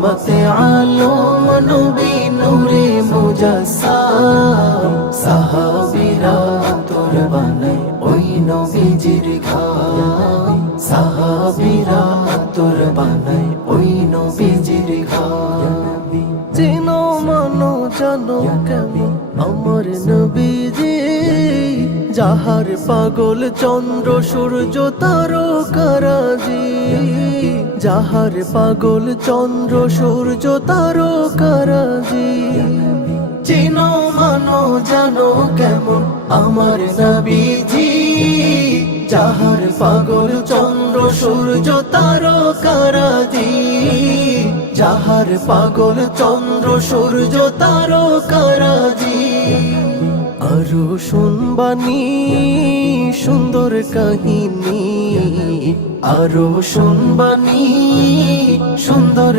রহমতে আলম নবী নূরে মুজাসসাম সাহাবীরা তোর বানাই ওই নবীজির ঘাম সাহাবীরা তোর বানাই ওই নবীজির ঘাম চেনো মানো জানো কেমন আমার নবীজি যাহার পাগল চন্দ্র সূর্য তারকারাজি যাহার পাগল চন্দ্র সূর্য তারকারাজি চেনো মানো জানো কেমন আমার নবীজি যাহার পাগল চন্দ্র সূর্য তারকারাজি যাহার পাগল চন্দ্র সূর্য তারকারাজি আরো শুনবানি সুন্দর কাহিনী আরো শুনবানি সুন্দর